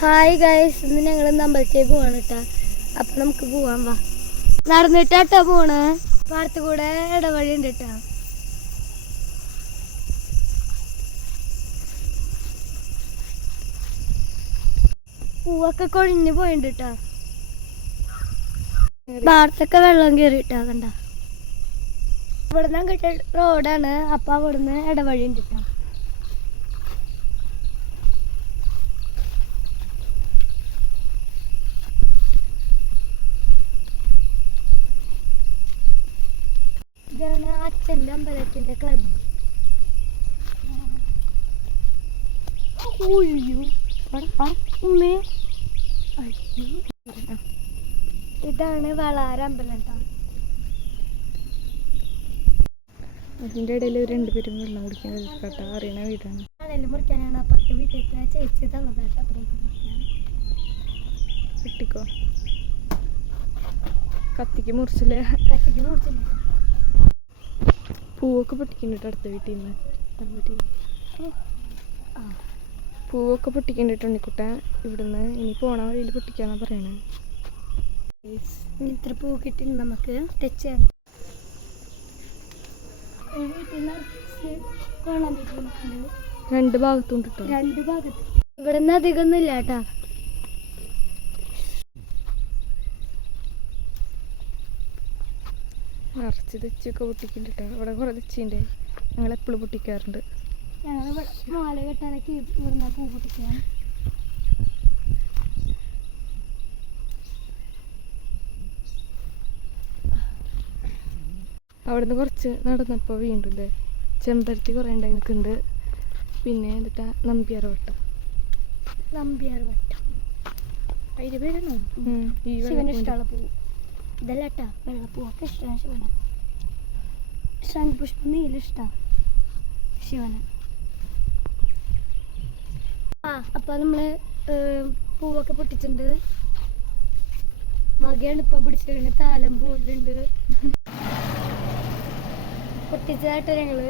Hi guys ഇന്ന് ഞങ്ങൾ അമ്പലത്തിൽ പോവാണ് കേട്ടാ അപ്പൊ നമുക്ക് പോവാൻ വാ. നടന്നിട്ടാട്ടാ പോണ്. പാടത്ത് കൂടെ ഇടവഴി ഉണ്ട് കേട്ടാ പൂവൊക്കെ കൊഴിഞ്ഞു പോയിണ്ട് കേട്ടാ പാടത്തൊക്കെ വെള്ളം കേറിട്ടാ കണ്ട. ഇവിടുന്ന് കിട്ടിയ റോഡാണ് അപ്പൊ അവിടുന്ന് ഇടവഴി ഉണ്ട് കേട്ടോ ഇതാണ് അച്ഛന്റെ അമ്പലത്തിന്റെ ക്ലബ് ഇതാണ് വളാര അമ്പലം അതിന്റെ ഇടയിൽ രണ്ടുപേരും വെള്ളം കുടിക്കാൻ കേട്ടോ അറിയണ വീടാണ്. മുറിക്കാനാണ് അപ്പുറത്തെ വീട്ടിലേക്ക് ചേച്ചി തന്നതായിട്ട് അപ്പുറത്തേക്ക് മുറിക്കാൻ വെട്ടിക്കോ. കത്തിക്ക് മുറിച്ചില്ലേ? കത്തിക്ക് മുറിച്ചില്ല പൂവൊക്കെ പൊട്ടിക്കുന്നുണ്ട് അടുത്ത വീട്ടിൽ നിന്ന് പൂവൊക്കെ പൊട്ടിക്കുന്നുണ്ട് ഉണ്ണിക്കുട്ട ഇവിടുന്ന് ഇനി പോണ വഴിയിൽ പൊട്ടിക്കാന്നാ പറയണേ. ഇത്ര പൂ കിട്ടി നമുക്ക് ടച്ച് ചെയ്യാം രണ്ട് ഭാഗത്തും കിട്ടും രണ്ട് ഭാഗത്ത്. ഇവിടെ നിന്ന് അധികമൊന്നും ഇല്ല കേട്ടാ. നിറച്ച് തെച്ചിയൊക്കെ പൊട്ടിക്കുന്നുണ്ട് ഇവിടെ കുറെ തെച്ചിണ്ട് ഞങ്ങൾ എപ്പോഴും പൊട്ടിക്കാറുണ്ട്. ഞങ്ങൾ മാല കെട്ടാനൊക്കെ ഇവിടുന്ന് പൂ പൊട്ടിക്കാൻ അവിടുന്ന് കുറച്ച് നടന്നപ്പോൾ വീണ്ടും അല്ലേ ചെമ്പരത്തി കുറേ ഉണ്ടായി നിൽക്കുന്നുണ്ട് പിന്നെ എന്നിട്ട് നമ്പ്യാർ വട്ടം. നമ്പ്യാർ വട്ടം. അതിന്റെ പേരാണോ ഉം, ഈ ഇതല്ല കേട്ടാ വെള്ളപ്പൂവൊക്കെ ഇഷ്ടമാണ് ശിവന്. ശംഖുപുഷ്പം നീല ഇഷ്ടമാണ് ശിവന്. ആ അപ്പോൾ നമ്മൾ പൂവൊക്കെ പൊട്ടിച്ചിട്ടുണ്ട്. വകയാണ് ഇപ്പം പിടിച്ചിട്ടുണ്ട് താലം പൂവുണ്ട് പൊട്ടിച്ചതായിട്ട് ഞങ്ങൾ.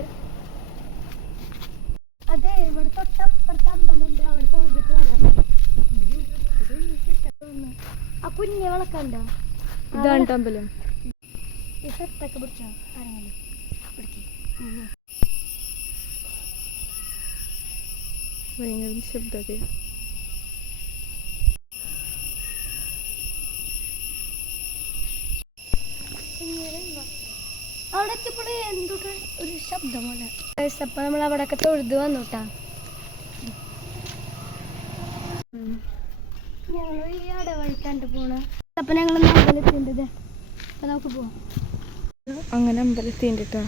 അതെ ഇവിടെ തൊട്ടപ്പുറത്ത് അമ്പലമുണ്ട് അവിടെ തോന്നിട്ട് വരാം. ആ കുഞ്ഞെ വിളക്കണ്ടോ? ഇതാണ് അമ്പലം. ഭയങ്കര ഇങ്ങനെ അവിടെ എത്തിയപ്പോഴേ എന്തൊക്കെ ഒരു ശബ്ദം പോലെ. അപ്പൊ നമ്മൾ അവിടെയൊക്കെ തൊഴുത് വന്നു കേട്ടാ ഞങ്ങൾ ഈ അടവഴിക്കാണ്ട് പോണ. അപ്പൊ ഞങ്ങൾ അമ്പലത്തിന്റെ അപ്പൊ നമുക്ക് പോവാം. അങ്ങനെ അമ്പലത്തിന്റെ ട്ടോ.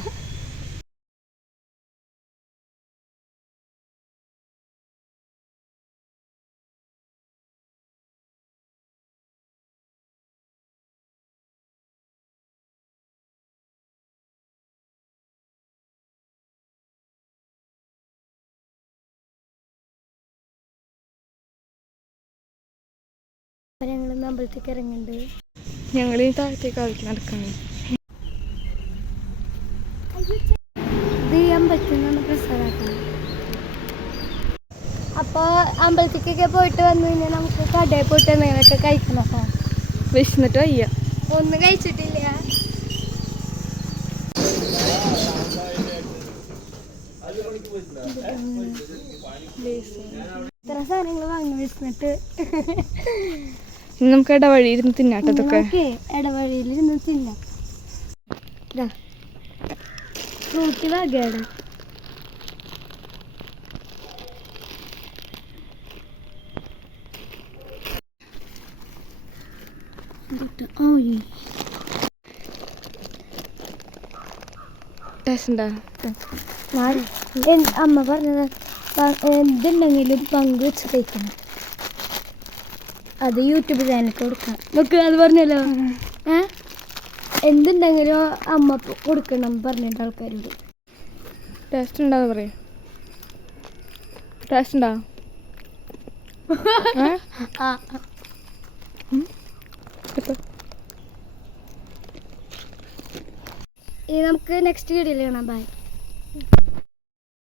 അപ്പൊ ഞങ്ങൾ അമ്പലത്തേക്ക് ഇറങ്ങുന്നുണ്ട്. ഞങ്ങൾ ഈ താഴത്തേക്ക് ആവശ്യം നടക്കണം. ഇത് ഈ അമ്പലത്തിൽ നിന്ന് പ്രസാദാക്കണം അപ്പോൾ അമ്പലത്തേക്കൊക്കെ പോയിട്ട് വന്നു കഴിഞ്ഞാൽ നമുക്ക് കടയിൽ പോയിട്ട് എന്തെങ്കിലുമൊക്കെ കഴിക്കണം അപ്പോൾ വിശന്നിട്ട് വയ്യ. ഒന്നും കഴിച്ചിട്ടില്ല. ഇത്ര സാധനങ്ങൾ വാങ്ങി ഇനി നമുക്ക് ഇടവഴി ഇരുന്ന് ഇടവഴിയിൽ ഇരുന്ന് തിന്നാം. ഫ്രൂട്ടി വകയാണ്. അമ്മ പറഞ്ഞത്? എന്തുണ്ടെങ്കിലും പങ്ക് വെച്ച് കഴിക്കണം അത് യൂട്യൂബ് ചാനലിൽ കൊടുക്കാം. നമുക്ക് അത് പറഞ്ഞല്ലോ. ഏ? എന്തുണ്ടെങ്കിലും അമ്മ കൊടുക്കണം പറഞ്ഞിട്ട് ആൾക്കാരോട്. ടേസ്റ്റ് ഉണ്ടാന്ന് പറയാ. ടേസ്റ്റ് ഉണ്ടാ? നമുക്ക് നെക്സ്റ്റ് വീഡിയോയിൽ കാണാം. ബൈ